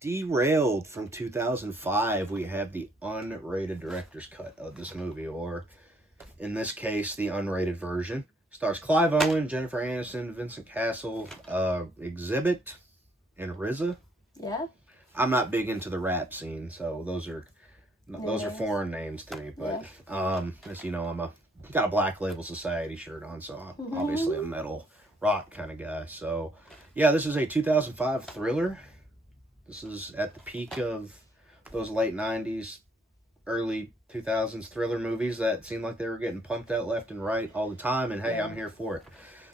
Derailed from 2005, we have the unrated director's cut of this movie, or in this case, the unrated version. Stars Clive Owen, Jennifer Aniston, Vincent Cassel, Exhibit, and RZA. Yeah. I'm not big into the rap scene, so those are foreign names to me. But as you know, got a Black Label Society shirt on, so I'm obviously a metal rock kind of guy. So yeah, this is a 2005 thriller. This is at the peak of those late 90s, early 2000s thriller movies that seemed like they were getting pumped out left and right all the time, and hey, Yeah. I'm here for it.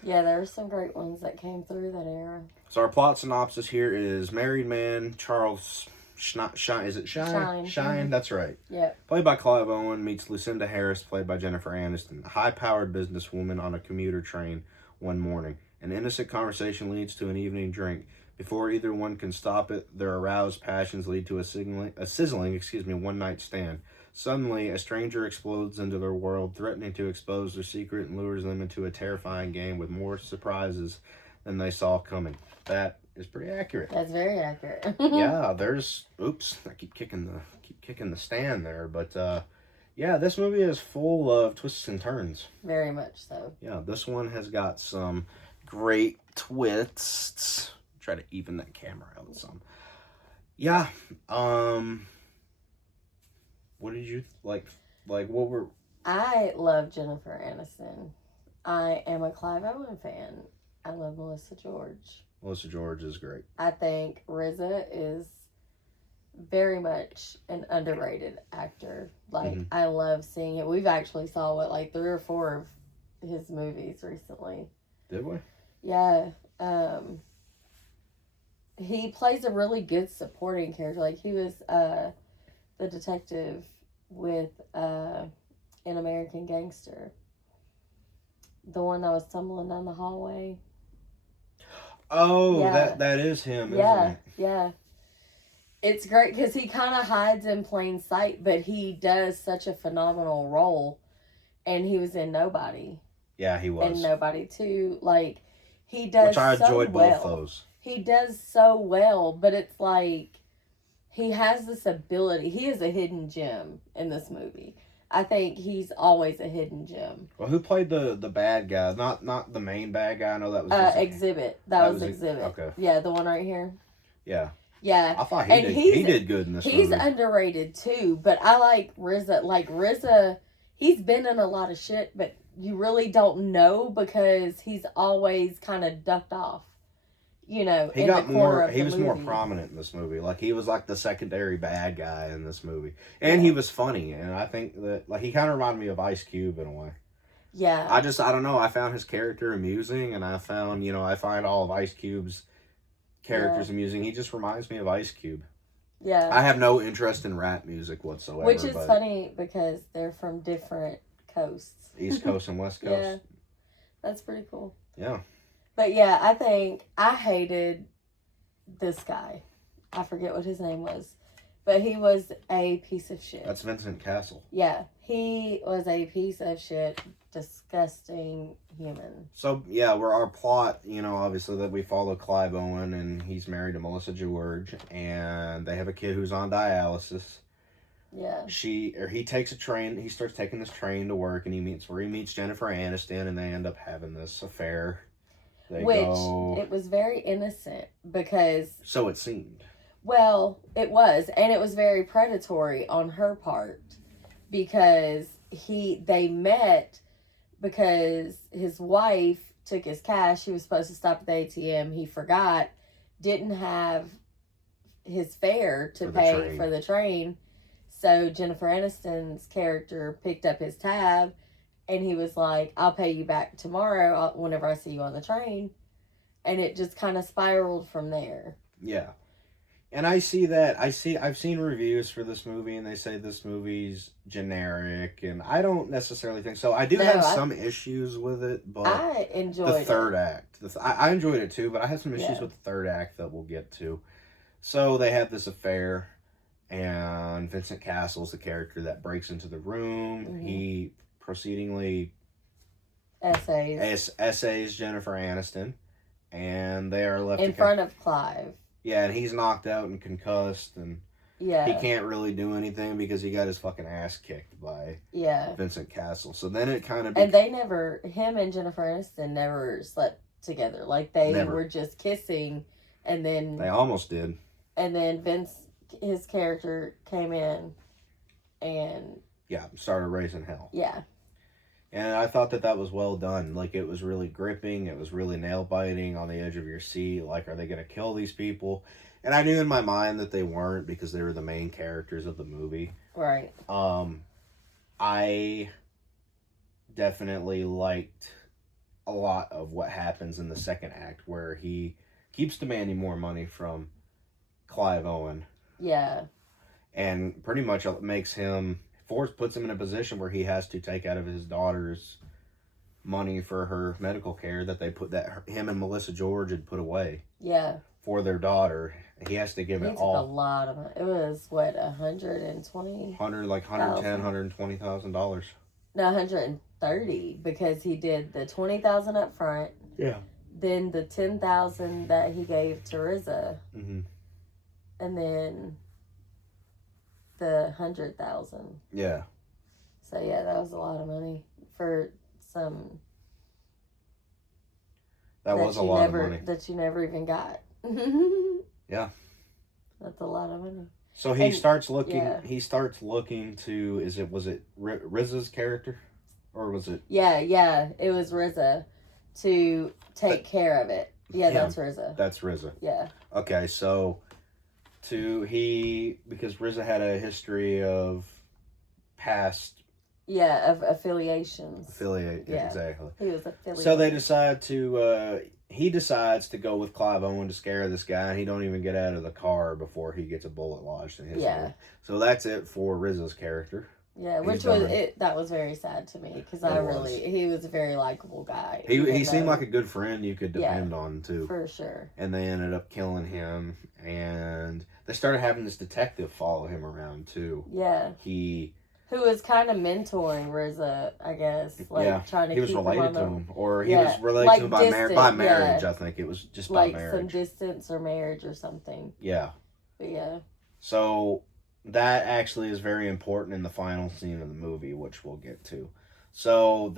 Yeah, there were some great ones that came through that era. So our plot synopsis here is married man Charles Shine, is it Shine? Shine, that's right. Yeah. Played by Clive Owen, meets Lucinda Harris, played by Jennifer Aniston, a high-powered businesswoman on a commuter train one morning. An innocent conversation leads to an evening drink. Before either one can stop it, their aroused passions lead to a sizzling one-night stand. Suddenly, a stranger explodes into their world, threatening to expose their secret and lures them into a terrifying game with more surprises than they saw coming. That is pretty accurate. That's very accurate. Yeah, I keep kicking the stand there, but yeah, this movie is full of twists and turns. Very much so. Yeah, this one has got some great twists. Try to even that camera out some. Yeah. What did you like? Like, what were? I love Jennifer Aniston. I am a Clive Owen fan. I love Melissa George. Melissa George is great. I think RZA is very much an underrated actor. Like, I love seeing it. We've actually saw, like 3 or 4 of his movies recently. Did we? Yeah. He plays a really good supporting character. Like, he was the detective with An American Gangster. The one that was tumbling down the hallway. Oh, yeah. that is him, isn't it? Yeah. It's great because he kind of hides in plain sight, but he does such a phenomenal role. And he was in Nobody. Yeah, he was. And Nobody too. Like, he does Which I enjoyed both those. He does so well, but it's like he has this ability. He is a hidden gem in this movie. I think he's always a hidden gem. Well, who played the bad guy? Not the main bad guy. I know that was Exhibit. That was Exhibit. Okay. Yeah, the one right here. Yeah. Yeah. I thought he did good in this movie. He's underrated too, but I like RZA. Like RZA, he's been in a lot of shit, but you really don't know because he's always kind of ducked off. You know, he was more prominent in this movie. Like, he was like the secondary bad guy in this movie. And he was funny. And I think that, like, he kind of reminded me of Ice Cube in a way. Yeah. I don't know. I found his character amusing, and I find all of Ice Cube's characters amusing. He just reminds me of Ice Cube. Yeah. I have no interest in rap music whatsoever. Which is funny because they're from different coasts. East Coast and West Coast. Yeah. That's pretty cool. Yeah. But yeah, I think I hated this guy. I forget what his name was. But he was a piece of shit. That's Vincent Cassel. Yeah. He was a piece of shit, disgusting human. So, yeah, our plot, obviously that we follow Clive Owen, and he's married to Melissa George, and they have a kid who's on dialysis. Yeah. He takes a train, he starts taking this train to work, and he meets Jennifer Aniston, and they end up having this affair. It was very innocent because... So it seemed. Well, it was. And it was very predatory on her part. Because they met because his wife took his cash. He was supposed to stop at the ATM. He forgot. Didn't have his fare to pay for the train. So Jennifer Aniston's character picked up his tab. And he was like, I'll pay you back tomorrow whenever I see you on the train. And it just kind of spiraled from there. Yeah. And I see that. I've seen reviews for this movie, and they say this movie's generic. And I don't necessarily think so. I do have some issues with it, but I enjoyed the third act. I enjoyed it too, but I have some issues with the third act that we'll get to. So they have this affair, and Vincent Cassel's the character that breaks into the room. Mm-hmm. He proceedingly essays Jennifer Aniston, and they are left in front of Clive. Yeah, and he's knocked out and concussed, and Yeah. he can't really do anything because he got his fucking ass kicked by Vincent Castle. So then it kind of... And they never, him and Jennifer Aniston never slept together. Like, they were just kissing, and then... They almost did. And then Vince, his character, came in and... Yeah, started raising hell. Yeah. And I thought that was well done. Like, it was really gripping. It was really nail-biting, on the edge of your seat. Like, are they going to kill these people? And I knew in my mind that they weren't, because they were the main characters of the movie. Right. I definitely liked a lot of what happens in the second act, where he keeps demanding more money from Clive Owen. Yeah. And pretty much makes him... puts him in a position where he has to take out of his daughter's money for her medical care that him and Melissa George had put away. Yeah. For their daughter. He has to give it all. A lot of it. It was what, $120,000? $120,000. No, $130, because he did the $20,000 up front. Yeah. Then the $10,000 that he gave to RZA. Mm-hmm. And then the $100,000. Yeah. So yeah, that was a lot of money for some. That was a lot of money that you never even got. Yeah. That's a lot of money. So he starts looking. Yeah. He starts looking to. Was it RZA's character, or was it? Yeah, it was RZA to take care of it. Yeah, that's RZA. That's RZA. Yeah. Okay, so because RZA had a history of past. Yeah, of affiliations. Yeah, exactly. He was affiliated. So they decide to. He decides to go with Clive Owen to scare this guy, and he don't even get out of the car before he gets a bullet lodged in his head. So that's it for RZA's character. Yeah, that was very sad to me, because he was a very likable guy. He seemed like a good friend you could depend on too. For sure. And they ended up killing him, and they started having this detective follow him around too. Yeah. Who was kind of mentoring RZA, I guess. Trying to he was keep related him to him. Or he was related to him by marriage, I think. It was just by marriage. Some distance or marriage or something. Yeah. But yeah. So that actually is very important in the final scene of the movie, which we'll get to. So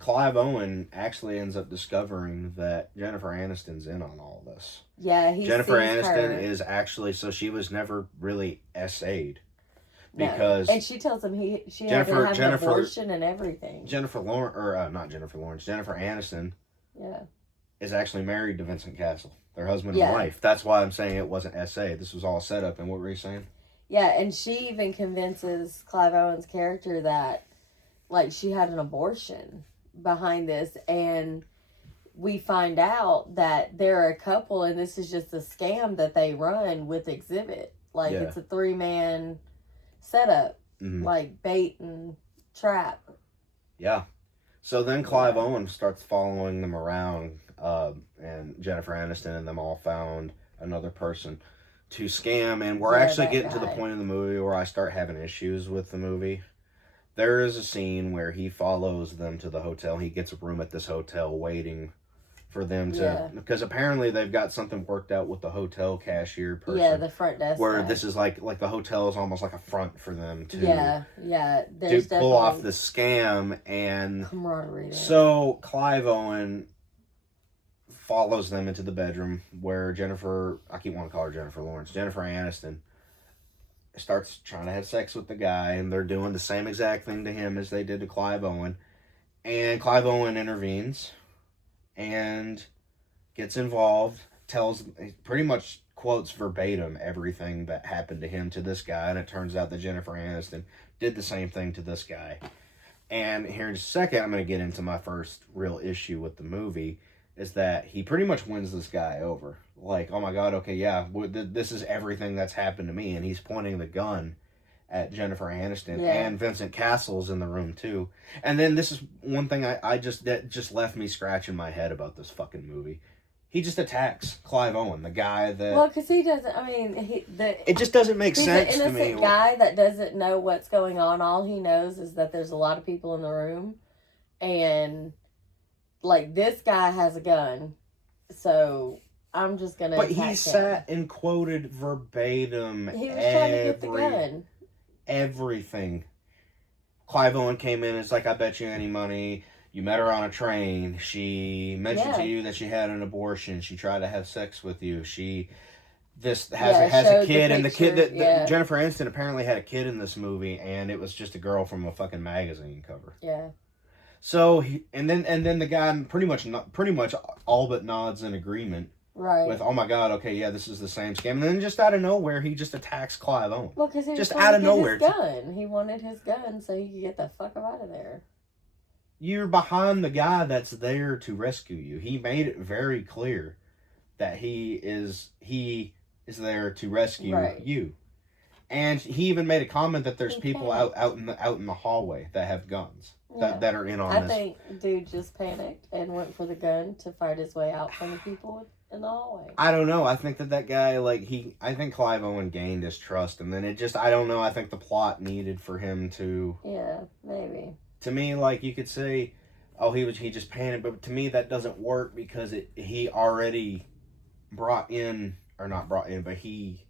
Clive Owen actually ends up discovering that Jennifer Aniston's in on all this. Yeah, Jennifer Aniston is actually, so she was never really SA'd. Because and she tells him she had to have an abortion and everything. Jennifer Aniston. Yeah. Is actually married to Vincent Castle, their husband and wife. That's why I'm saying it wasn't SA. This was all set up. And what were you saying? Yeah, and she even convinces Clive Owen's character that, she had an abortion behind this, and we find out that they're a couple, and this is just a scam that they run with Exhibit. It's a 3-man setup, bait and trap. Yeah. So then Clive Owen starts following them around, and Jennifer Aniston and them all found another person to scam, and we're actually getting to the point in the movie where I start having issues with the movie. There is a scene where he follows them to the hotel. He gets a room at this hotel waiting for them to, because apparently they've got something worked out with the hotel cashier person. Yeah, the front desk. Where this is like the hotel is almost like a front for them to to pull off the scam, and camaraderie there. So Clive Owen follows them into the bedroom where I keep wanting to call her Jennifer Aniston starts trying to have sex with the guy, and they're doing the same exact thing to him as they did to Clive Owen, and Clive Owen intervenes and gets involved, pretty much quotes verbatim everything that happened to him to this guy, and it turns out that Jennifer Aniston did the same thing to this guy. And here in a second, I'm going to get into my first real issue with the movie, is that he pretty much wins this guy over. Oh my God, okay, yeah, this is everything that's happened to me, and he's pointing the gun at Jennifer Aniston, and Vincent Castle's in the room too. And then this is one thing that just left me scratching my head about this fucking movie. He just attacks Clive Owen, the guy that... Well, because he doesn't, it just doesn't make sense to me. He's an innocent guy that doesn't know what's going on. All he knows is that there's a lot of people in the room, and, this guy has a gun, so I'm just gonna But attack he him. sat and quoted verbatim He was trying to get the gun. everything. Clive Owen came in and it's like, I bet you any money you met her on a train. She mentioned to you that she had an abortion. She tried to have sex with you. She has a kid, and the kid that Jennifer Aniston apparently had a kid in this movie, and it was just a girl from a fucking magazine cover. Yeah. So and then the guy pretty much all but nods in agreement. Right. With, oh my god, okay, yeah, this is the same scam. And then just out of nowhere, he just attacks Clive Owen. Well, because he was just trying out to of get nowhere. his gun. He wanted his gun so he could get the fuck out of there. You're behind the guy that's there to rescue you. He made it very clear that he is there to rescue you. And he even made a comment that there's people out in the hallway that have guns that are in on this. I think dude just panicked and went for the gun to fight his way out from the people in the hallway. I don't know. I think that guy, I think Clive Owen gained his trust, and then I don't know. I think the plot needed for him to. Yeah, maybe. To me, you could say, oh, he just panicked, but to me that doesn't work because he already brought in, or not brought in, but he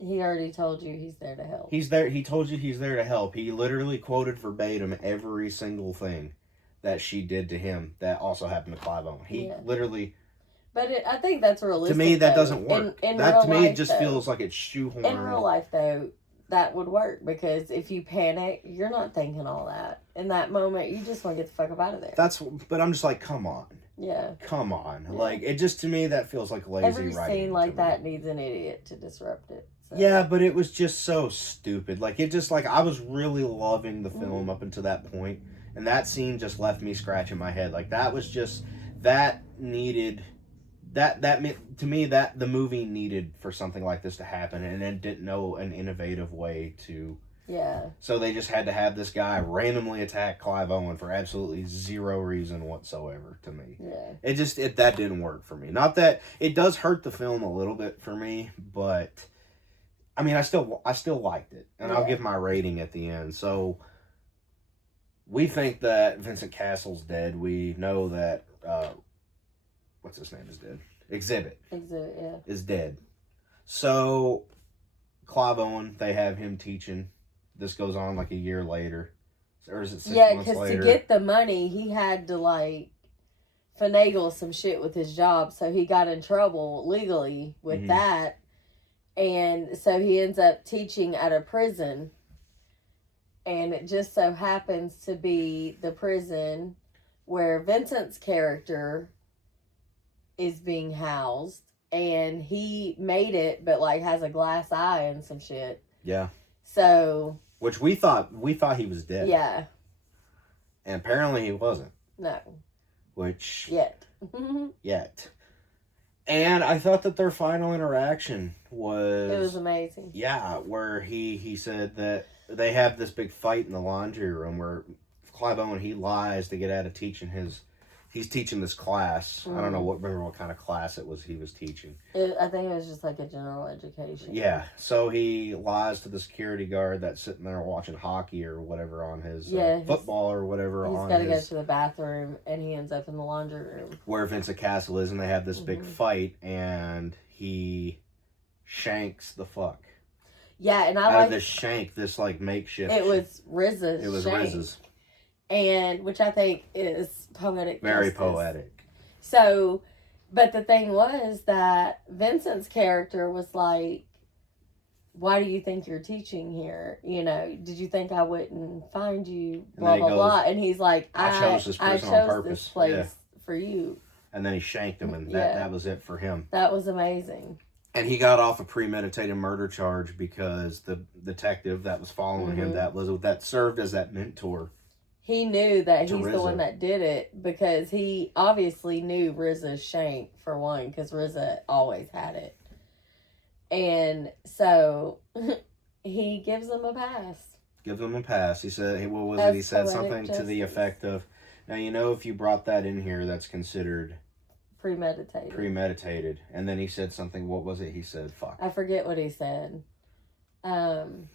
already told you he's there to help. He's there. He told you he's there to help. He literally quoted verbatim every single thing that she did to him that also happened to Clive Owen. He literally. But I think that's realistic. To me, that doesn't work. That to me, life, it just feels like it's shoehorned. In real life, though, that would work because if you panic, you're not thinking all that. In that moment, you just want to get the fuck up out of there. But I'm just like, come on. Yeah. Come on. Yeah. It just, to me, that feels like lazy Every writing. Every scene like that needs an idiot to disrupt it. So. Yeah, but it was just so stupid. I was really loving the film up until that point, and that scene just left me scratching my head. That was just, that needed, to me, that the movie needed for something like this to happen, and then didn't know an innovative way to. Yeah. So they just had to have this guy randomly attack Clive Owen for absolutely zero reason whatsoever to me. Yeah. That didn't work for me. Not that it does hurt the film a little bit for me, but I mean, I still liked it, and I'll give my rating at the end. So we think that Vincent Castle's dead. We know that what's his name is dead. Exhibit, yeah, is dead. So Clive Owen, they have him teaching. This goes on a year later. Or is it 6 months later? Yeah, because to get the money, he had to finagle some shit with his job. So he got in trouble legally with that. And so he ends up teaching at a prison. And it just so happens to be the prison where Vincent's character is being housed. And he made it, but has a glass eye and some shit. Yeah. So. Which we thought he was dead. Yeah. And apparently he wasn't. No. Which. Yet. Yet. And I thought that their final interaction was. It was amazing. Yeah, where he said that they have this big fight in the laundry room where Clive Owen, he lies to get out of teaching he's teaching this class. I don't know remember what kind of class it was he was teaching. I think it was just a general education. Yeah, so he lies to the security guard that's sitting there watching hockey or whatever on his football or whatever. He's got to go to the bathroom, and he ends up in the laundry room where Vincent Castle is, and they have this big fight, and he shanks the fuck. Yeah, and out of this shank, this makeshift. It was RZA's. It was RZA's. And which I think is poetic. Very poetic. So, but the thing was that Vincent's character was like, why do you think you're teaching here? Did you think I wouldn't find you? Blah, blah, blah. And he's like, I chose this prison on purpose. This place for you. And then he shanked him, and that was it for him. That was amazing. And he got off a premeditated murder charge because the detective that was following him, that served as that mentor. He knew that he's the one that did it because he obviously knew RZA's shank, for one, because RZA always had it. And so he gives him a pass. Gives him a pass. He said, what was it? He said something to the effect of, now, if you brought that in here, that's considered premeditated. And then he said something, what was it? He said, fuck. I forget what he said. Fuck.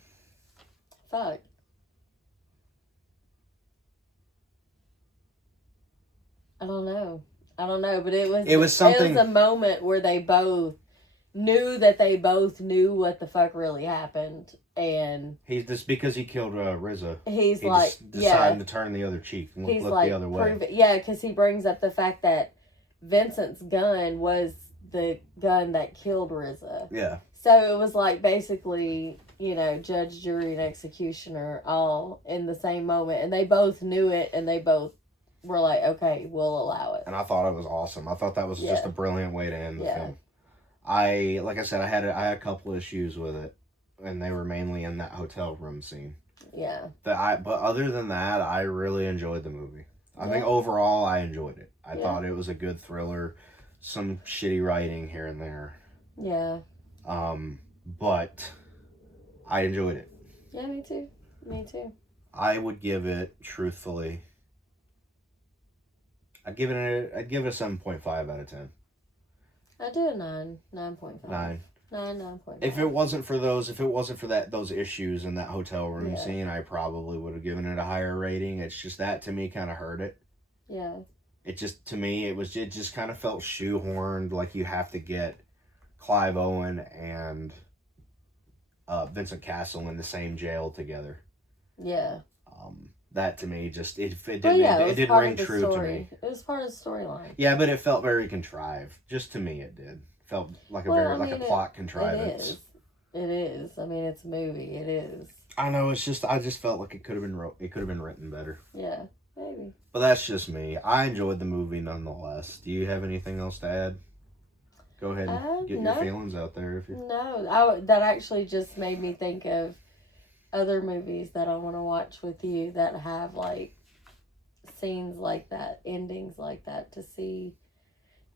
I don't know. I don't know, but it was something. It was a moment where they both knew that they both knew what the fuck really happened, and He's just because he killed RZA. he's He like, just decided to turn the other cheek and he's look like, the other way. prove it, yeah, because he brings up the fact that Vincent's gun was the gun that killed RZA. Yeah. So it was like basically, you know, judge, jury, and executioner all in the same moment, and they both knew it, and they both were like, okay, we'll allow it. And I thought it was awesome. I thought that was just a brilliant way to end the film. Like I said, I had a couple issues with it, and they were mainly in that hotel room scene. Yeah. But other than that, I really enjoyed the movie. I think overall I enjoyed it. I thought it was a good thriller, some shitty writing here and there. Yeah. But I enjoyed it. Yeah, me too. Me too. I would give it, truthfully, I'd give it a 7.5 out of 10. I'd do a 9, 9.5. 9. 9.5. If it wasn't for those issues in that hotel room scene, I probably would have given it a higher rating. It's just that to me kind of hurt it. Yeah. It just, to me, it just kind of felt shoehorned, like you have to get Clive Owen and Vincent Castle in the same jail together. Yeah. That to me just it didn't ring true to me. It was part of the storyline. Yeah, but it felt very contrived. Just to me, it did. Felt like a plot contrivance. It is. I mean, it's a movie. It is. I know. I just felt like it could have been written better. Yeah, maybe. But that's just me. I enjoyed the movie nonetheless. Do you have anything else to add? Go ahead and get your feelings out there. If you... No, that actually just made me think of other movies that I want to watch with you that have like scenes like that, endings like that, to see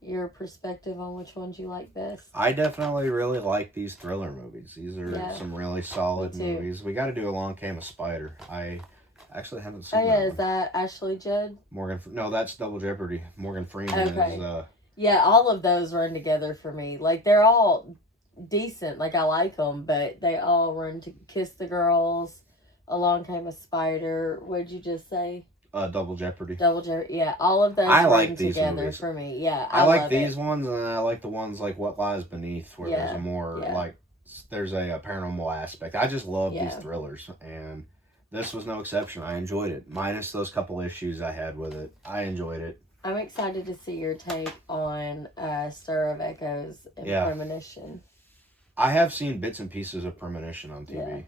your perspective on which ones you like best. I definitely really like these thriller movies. These are some really solid movies. We got to do Along Came a Spider. I actually haven't seen that. Is that Ashley Judd? No, that's Double Jeopardy. Morgan Freeman is... Yeah, all of those run together for me. Like, they're all decent. Like, I like them, but they all run to Kiss the Girls, Along Came a Spider. What'd you just say? Double Jeopardy. Double Jeopardy. Yeah, all of those run together for me. Yeah, I like these ones, and I like the ones like What Lies Beneath, where there's a more there's a paranormal aspect. I just love these thrillers, and this was no exception. I enjoyed it, minus those couple issues I had with it. I enjoyed it. I'm excited to see your take on Stir of Echoes and Premonition. I have seen bits and pieces of Premonition on TV.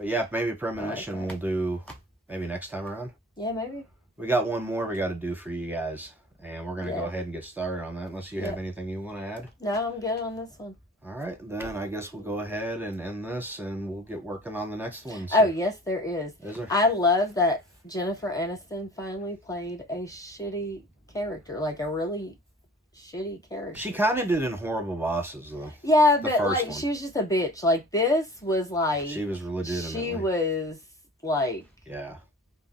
Yeah. But maybe Premonition we'll do maybe next time around. Yeah, maybe. We got one more we got to do for you guys, and we're going to go ahead and get started on that, unless you have anything you want to add. No, I'm good on this one. All right, then I guess we'll go ahead and end this, and we'll get working on the next one. So. Oh, yes, there is. Is there? I love that Jennifer Aniston finally played a shitty character, like a really shitty character. She kind of did in Horrible Bosses, though. Yeah, but like she was just a bitch. Like this was like she was legitimately. She was like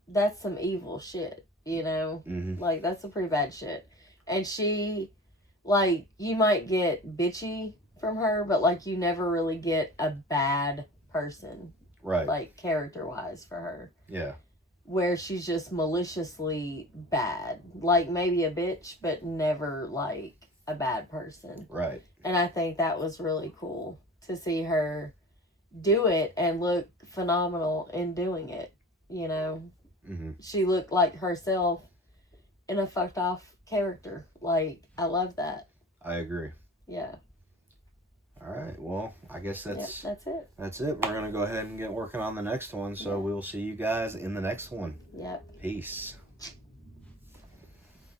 that's some evil shit, you know. Mm-hmm. Like that's some pretty bad shit. And she, like, you might get bitchy from her, but like you never really get a bad person, right? Like character wise for her. Yeah. Where she's just maliciously bad. Like, maybe a bitch, but never, like, a bad person. Right. And I think that was really cool to see her do it and look phenomenal in doing it, you know? Mm-hmm. She looked like herself in a fucked off character. Like, I love that. I agree. Yeah. All right, well, I guess that's it. That's it. We're going to go ahead and get working on the next one, so we'll see you guys in the next one. Yep. Peace.